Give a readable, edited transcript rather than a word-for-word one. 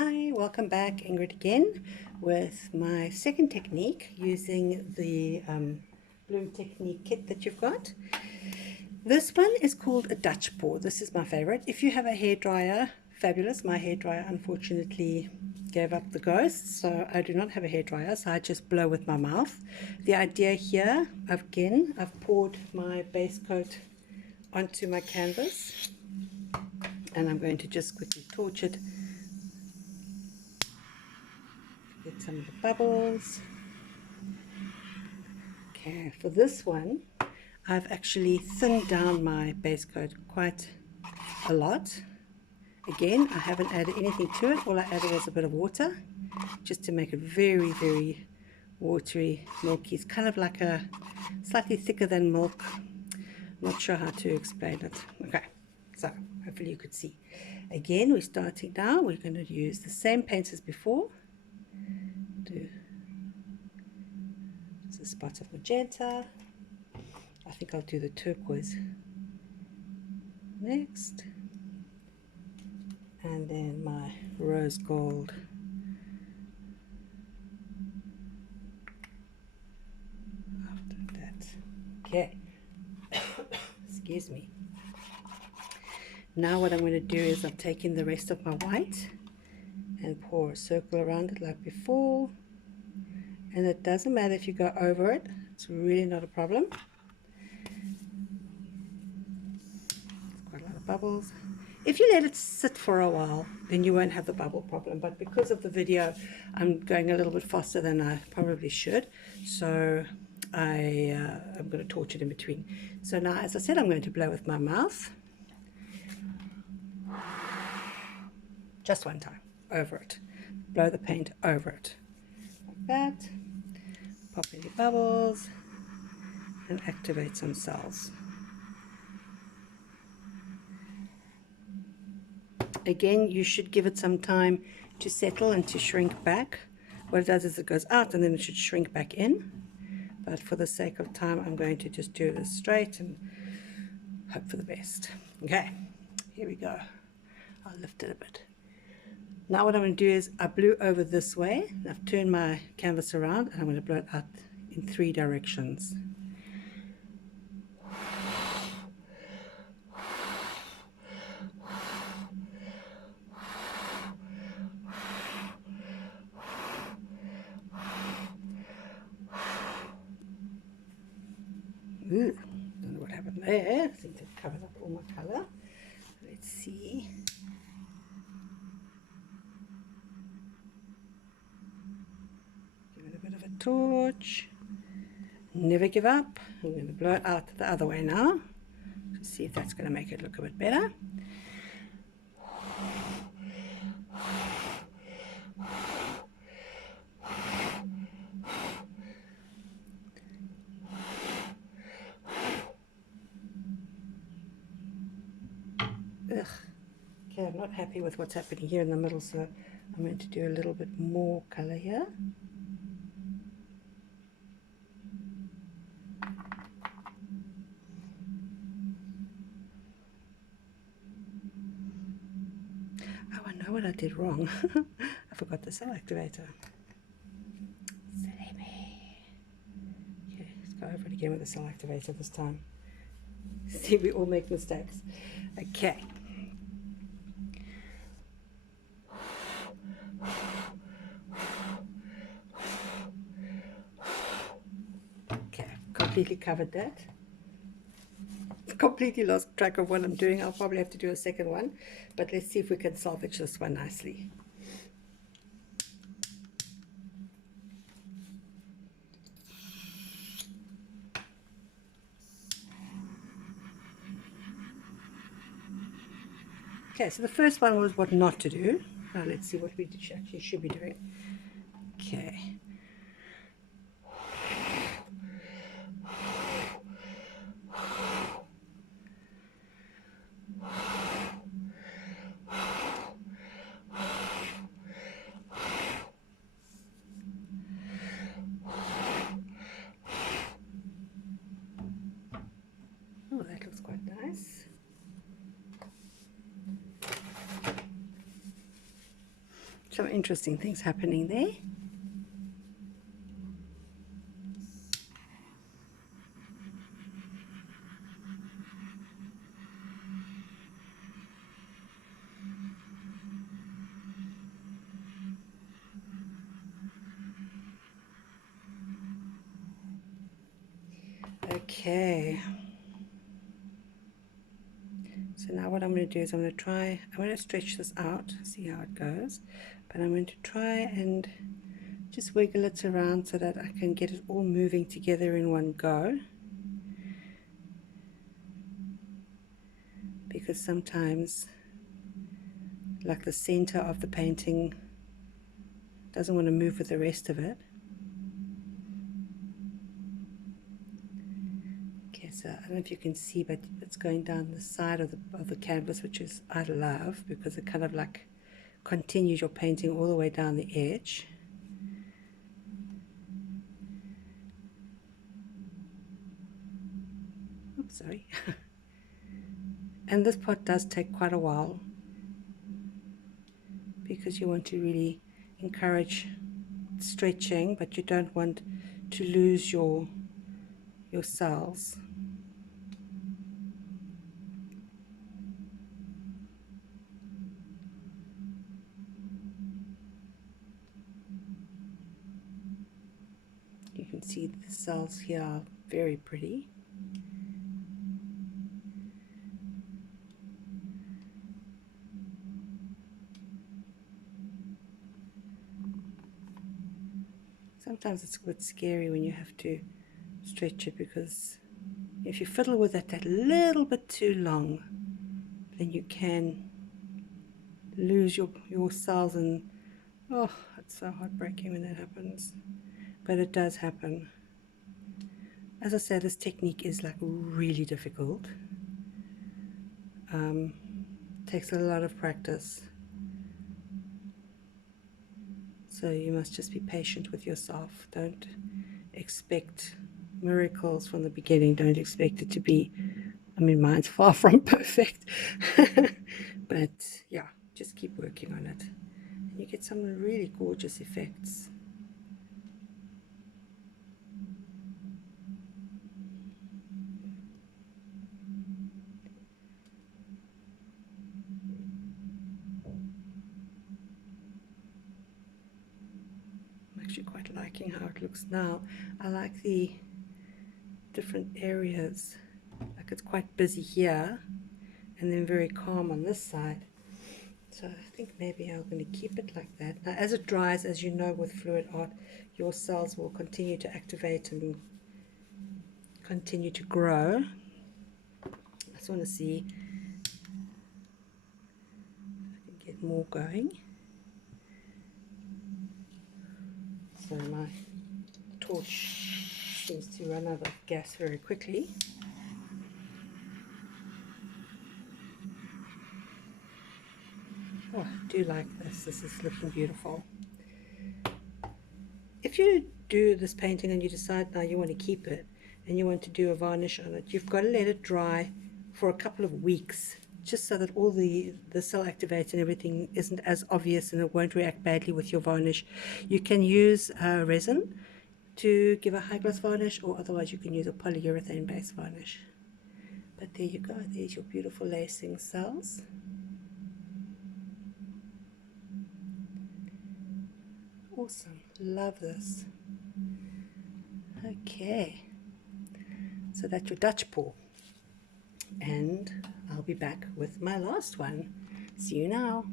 Hi, welcome back. Ingrid again with my second technique using the bloom technique kit that you've got. This one is called a Dutch pour. This is my favorite. If you have a hairdryer, fabulous. My hairdryer unfortunately gave up the ghost, so I do not have a hairdryer, so I just blow with my mouth. The idea here, I've poured my base coat onto my canvas and I'm going to just quickly torch it. Get some of the bubbles. Okay, for this one, I've actually thinned down my base coat quite a lot. Again, I haven't added anything to it. All I added was a bit of water, just to make it very, very watery, milky. It's kind of like a slightly thicker than milk. Not sure how to explain it. Okay, so hopefully you could see. Again, we're starting now. We're going to use the same paints as before. Do just a spot of magenta. I think I'll do the turquoise next, and then my rose gold. After that, okay. Excuse me. Now what I'm going to do is I'm taking the rest of my white and pour a circle around it like before, and it doesn't matter if you go over it, it's really not a problem. Quite a lot of bubbles. If you let it sit for a while, then you won't have the bubble problem, but because of the video I'm going a little bit faster than I probably should, so I'm going to torch it in between. So now, as I said, I'm going to blow with my mouth just one time over it. Blow the paint over it like that. Pop any bubbles and activate some cells. Again, you should give it some time to settle and to shrink back. What it does is it goes out and then it should shrink back in. But for the sake of time, I'm going to just do this straight and hope for the best. Okay, here we go. I'll lift it a bit. Now what I'm going to do is I blew over this way. I've turned my canvas around and I'm going to blow it out in 3 directions. Ooh, don't know what happened there. I think that covered up all my color. Let's see. Give it a bit of a torch. Never give up. I'm going to blow it out the other way now to see if that's going to make it look a bit better. Ugh. Okay, I'm not happy with what's happening here in the middle, so I'm going to do a little bit more color here. Oh, I know what I did wrong. I forgot the cell activator. Silly me. Okay, let's go over it again with the cell activator this time. See, we all make mistakes. Okay. Okay, completely covered that. Completely lost track of what I'm doing. I'll probably have to do a second one, but let's see if we can salvage this one nicely. Okay, so the first one was what not to do. Now let's see what we actually should be doing. Okay. Oh, that looks quite nice. some interesting things happening there. Okay, so now what I'm going to do is I'm going to stretch this out, see how it goes, but I'm going to try and just wiggle it around so that I can get it all moving together in one go, because sometimes, like, the center of the painting doesn't want to move with the rest of it. Okay, so I don't know if you can see, but it's going down the side of the canvas, which is I love, because it kind of like continues your painting all the way down the edge. Oops, sorry. And this part does take quite a while, because you want to really encourage stretching, but you don't want to lose your cells. You can see the cells here are very pretty. Sometimes it's a bit scary when you have to stretch it, because if you fiddle with it that little bit too long, then you can lose your cells, and oh, it's so heartbreaking when that happens. But it does happen. As I said, this technique is like really difficult. Takes a lot of practice. So you must just be patient with yourself. Don't expect miracles from the beginning. Don't expect it to be, I mean, mine's far from perfect. But yeah, just keep working on it. And you get some really gorgeous effects. I'm actually quite liking how it looks now. I like the different areas. Like, it's quite busy here and then very calm on this side. So I think maybe I'm going to keep it like that. Now, as it dries, as you know, with fluid art, your cells will continue to activate and continue to grow. I just want to see if I can get more going. So my torch seems to run out of gas very quickly. Oh, I do like this. This is looking beautiful. If you do this painting and you decide now you want to keep it and you want to do a varnish on it, you've got to let it dry for a couple of weeks, just so that all the cell activates and everything isn't as obvious and it won't react badly with your varnish. You can use resin to give a high gloss varnish, or otherwise you can use a polyurethane based varnish. But there you go, there's your beautiful lacing cells. Awesome, love this. Okay, so that's your Dutch paw, and I'll be back with my last one. See you now.